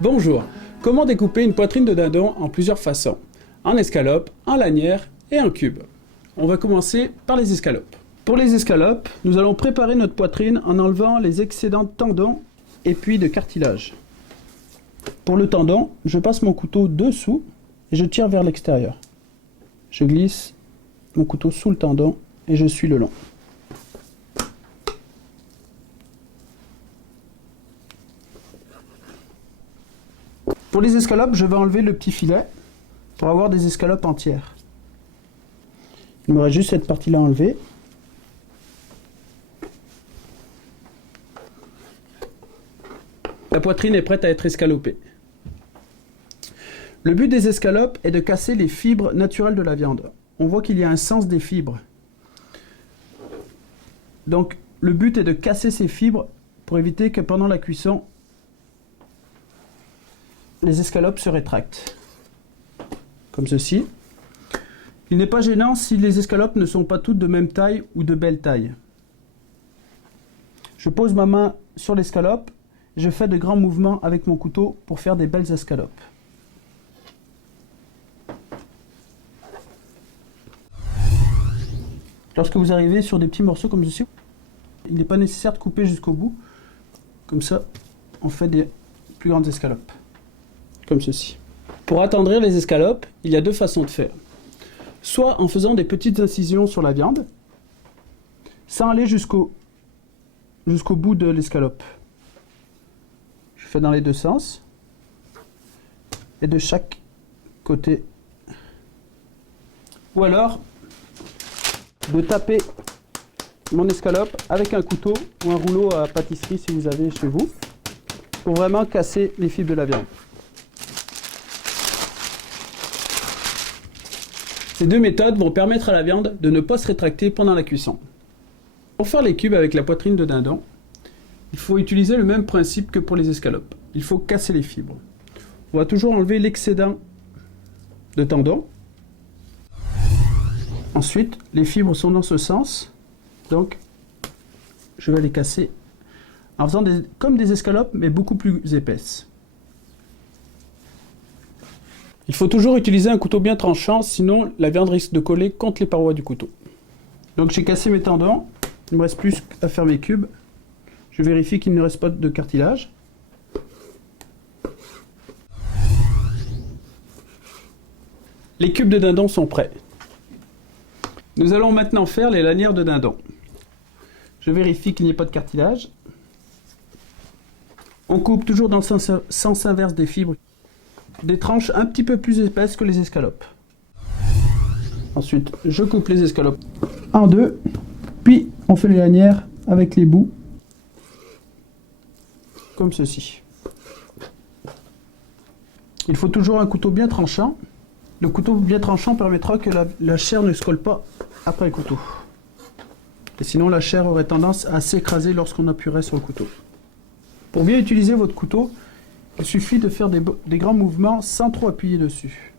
Bonjour, comment découper une poitrine de dindon en plusieurs façons? En escalope, en lanière et en cube. On va commencer par les escalopes. Pour les escalopes, nous allons préparer notre poitrine en enlevant les excédents de tendons et puis de cartilage. Pour le tendon, je passe mon couteau dessous et je tire vers l'extérieur. Je glisse mon couteau sous le tendon et je suis le long. Pour les escalopes, je vais enlever le petit filet pour avoir des escalopes entières. Il me reste juste cette partie-là à enlever. La poitrine est prête à être escalopée. Le but des escalopes est de casser les fibres naturelles de la viande. On voit qu'il y a un sens des fibres. Donc le but est de casser ces fibres pour éviter que pendant la cuisson, les escalopes se rétractent. Comme ceci. Il n'est pas gênant si les escalopes ne sont pas toutes de même taille ou de belle taille. Je pose ma main sur l'escalope, je fais de grands mouvements avec mon couteau pour faire des belles escalopes. Lorsque vous arrivez sur des petits morceaux comme ceci, il n'est pas nécessaire de couper jusqu'au bout. Comme ça, on fait des plus grandes escalopes. Comme ceci. Pour attendrir les escalopes, il y a deux façons de faire. Soit en faisant des petites incisions sur la viande, sans aller jusqu'au bout de l'escalope. Je fais dans les deux sens, et de chaque côté. Ou alors, de taper mon escalope avec un couteau ou un rouleau à pâtisserie si vous avez chez vous, pour vraiment casser les fibres de la viande. Ces deux méthodes vont permettre à la viande de ne pas se rétracter pendant la cuisson. Pour faire les cubes avec la poitrine de dindon, il faut utiliser le même principe que pour les escalopes. Il faut casser les fibres. On va toujours enlever l'excédent de tendon. Ensuite, les fibres sont dans ce sens, donc je vais les casser en faisant comme des escalopes, mais beaucoup plus épaisses. Il faut toujours utiliser un couteau bien tranchant, sinon la viande risque de coller contre les parois du couteau. Donc j'ai cassé mes tendons, il ne me reste plus à faire mes cubes. Je vérifie qu'il ne reste pas de cartilage. Les cubes de dindon sont prêts. Nous allons maintenant faire les lanières de dindon. Je vérifie qu'il n'y ait pas de cartilage. On coupe toujours dans le sens inverse des fibres. Des tranches un petit peu plus épaisses que les escalopes. Ensuite, je coupe les escalopes en deux, puis on fait les lanières avec les bouts, comme ceci. Il faut toujours un couteau bien tranchant. Le couteau bien tranchant permettra que la chair ne se colle pas après le couteau. Et sinon, la chair aurait tendance à s'écraser lorsqu'on appuierait sur le couteau. Pour bien utiliser votre couteau, il suffit de faire des grands mouvements sans trop appuyer dessus.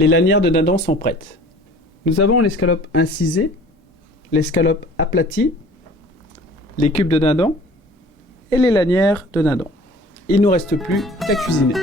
Les lanières de dindon sont prêtes. Nous avons l'escalope incisée, l'escalope aplatie, les cubes de dindon et les lanières de dindon. Il ne nous reste plus qu'à cuisiner.